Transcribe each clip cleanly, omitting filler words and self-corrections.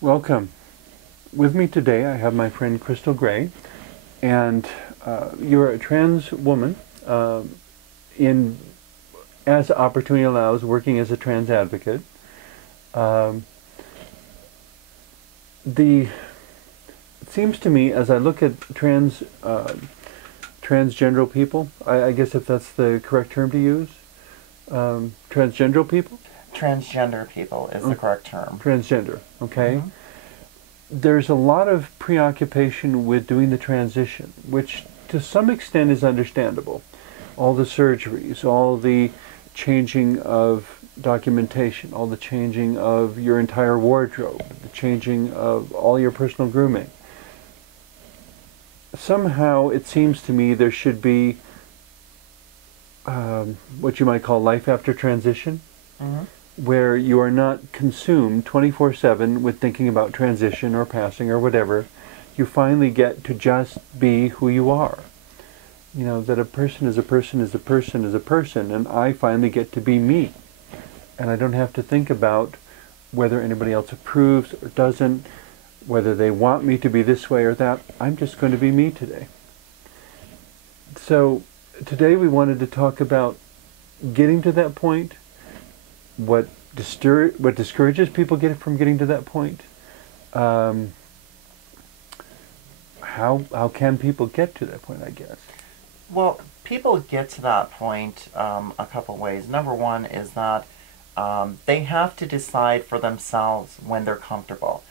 Welcome. With me today I have my friend Crystal Gray, and you're a trans woman in, as opportunity allows, working as a trans advocate. Um, it seems to me, as I look at transgender people, I guess if that's the correct term to use, transgender people? Transgender people is the correct term. Transgender, okay. There's a lot of preoccupation with doing the transition, which to some extent is understandable. All the surgeries, all the changing of documentation, all the changing of your entire wardrobe, the changing of all your personal grooming. Somehow it seems to me there should be what you might call life after transition, where you are not consumed 24/7 with thinking about transition or passing or whatever. You finally get to just be who you are. You know, that a person is a person is a person is a person, and I finally get to be me. And I don't have to think about whether anybody else approves or doesn't, whether they want me to be this way or that. I'm just going to be me today. So today we wanted to talk about getting to that point, what discourages people from getting to that point. How can people get to that point, I guess? Well, people get to that point a couple ways. Number one is that they have to decide for themselves when they're comfortable.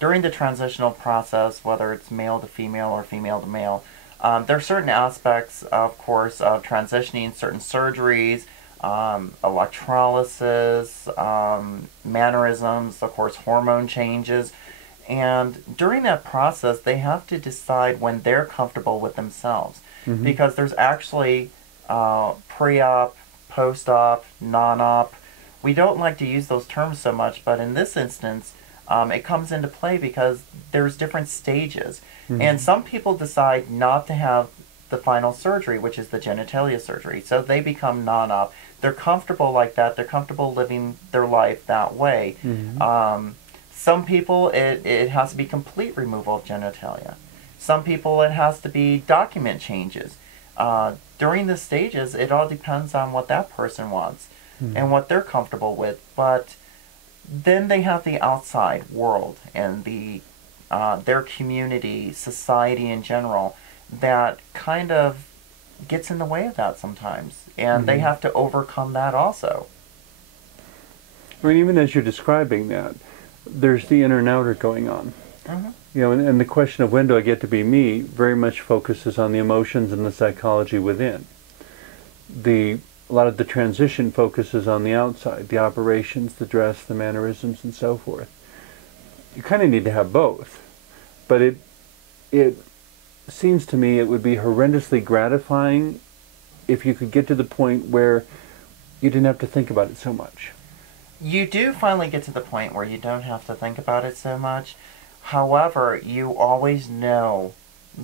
During the transitional process, whether it's male to female or female to male, there are certain aspects, of course, of transitioning, certain surgeries, electrolysis, mannerisms, of course, hormone changes. And during that process, they have to decide when they're comfortable with themselves. Because there's actually pre-op, post-op, non-op. We don't like to use those terms so much, but in this instance, it comes into play because there's different stages. And some people decide not to have the final surgery, which is the genitalia surgery. So they become non-op. They're comfortable like that. They're comfortable living their life that way. Some people, it has to be complete removal of genitalia. Some people, it has to be document changes. During the stages, it all depends on what that person wants and what they're comfortable with. But then they have the outside world and their community, society in general, that kind of gets in the way of that sometimes. And they have to overcome that also. I mean, even as you're describing that, there's the inner and outer going on. You know, and the question of when do I get to be me very much focuses on the emotions and the psychology within. A lot of the transition focuses on the outside, the operations, the dress, the mannerisms, and so forth. You kind of need to have both, but it seems to me it would be horrendously gratifying if you could get to the point where you didn't have to think about it so much. You do finally get to the point where you don't have to think about it so much. However, you always know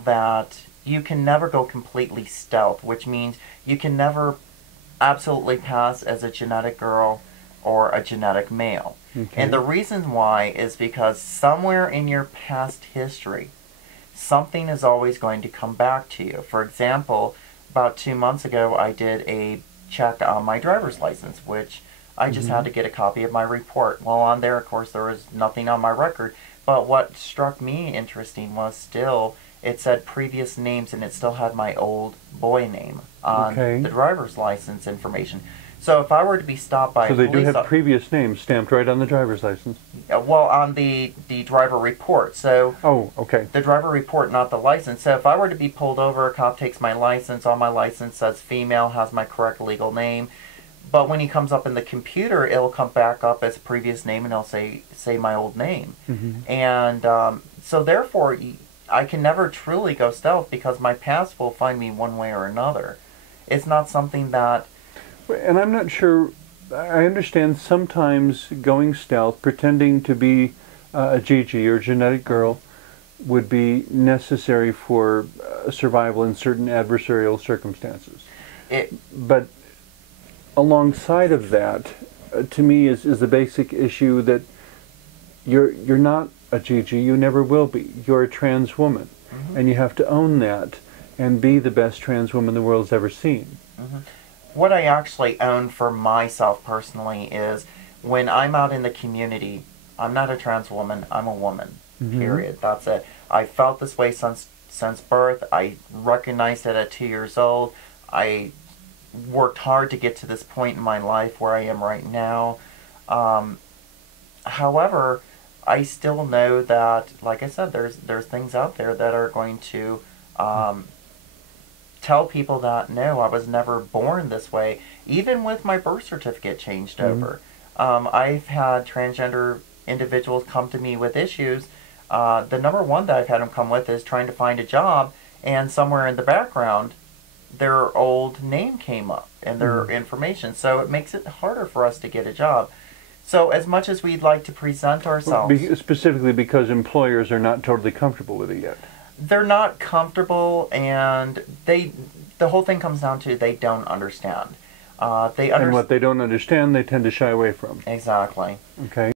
that you can never go completely stealth, which means you can never absolutely pass as a genetic girl or a genetic male. And the reason why is because somewhere in your past history, something is always going to come back to you. For example, about 2 months ago, I did a check on my driver's license, which I just had to get a copy of my report. Well, on there, of course, there was nothing on my record. But what struck me interesting was still, it said previous names, and it still had my old boy name on the driver's license information. So if I were to be stopped by so they do have previous names stamped right on the driver's license? Well, on the driver report. So the driver report, not the license. So if I were to be pulled over, a cop takes my license, on my license says female, has my correct legal name. But when he comes up in the computer, it'll come back up as a previous name, and it'll say my old name. And so therefore, I can never truly go stealth because my past will find me one way or another. It's not something that... And I'm not sure... I understand sometimes going stealth, pretending to be a Gigi or genetic girl, would be necessary for survival in certain adversarial circumstances. But alongside of that, to me, is the basic issue that you're not a Gigi, you never will be. You're a trans woman. And you have to own that and be the best trans woman the world's ever seen. What I actually own for myself personally is when I'm out in the community, I'm not a trans woman, I'm a woman. Period. That's it. I felt this way since birth. I recognized it at 2 years old. I worked hard to get to this point in my life where I am right now. However, I still know that, like I said, there's things out there that are going to tell people that, no, I was never born this way. Even with my birth certificate changed over. I've had transgender individuals come to me with issues. The number one that I've had them come with is trying to find a job, and somewhere in the background, their old name came up and their information. So it makes it harder for us to get a job. So as much as we'd like to present ourselves... Specifically because employers are not totally comfortable with it yet. They're not comfortable, and the whole thing comes down to they don't understand. And what they don't understand, they tend to shy away from. Exactly. Okay.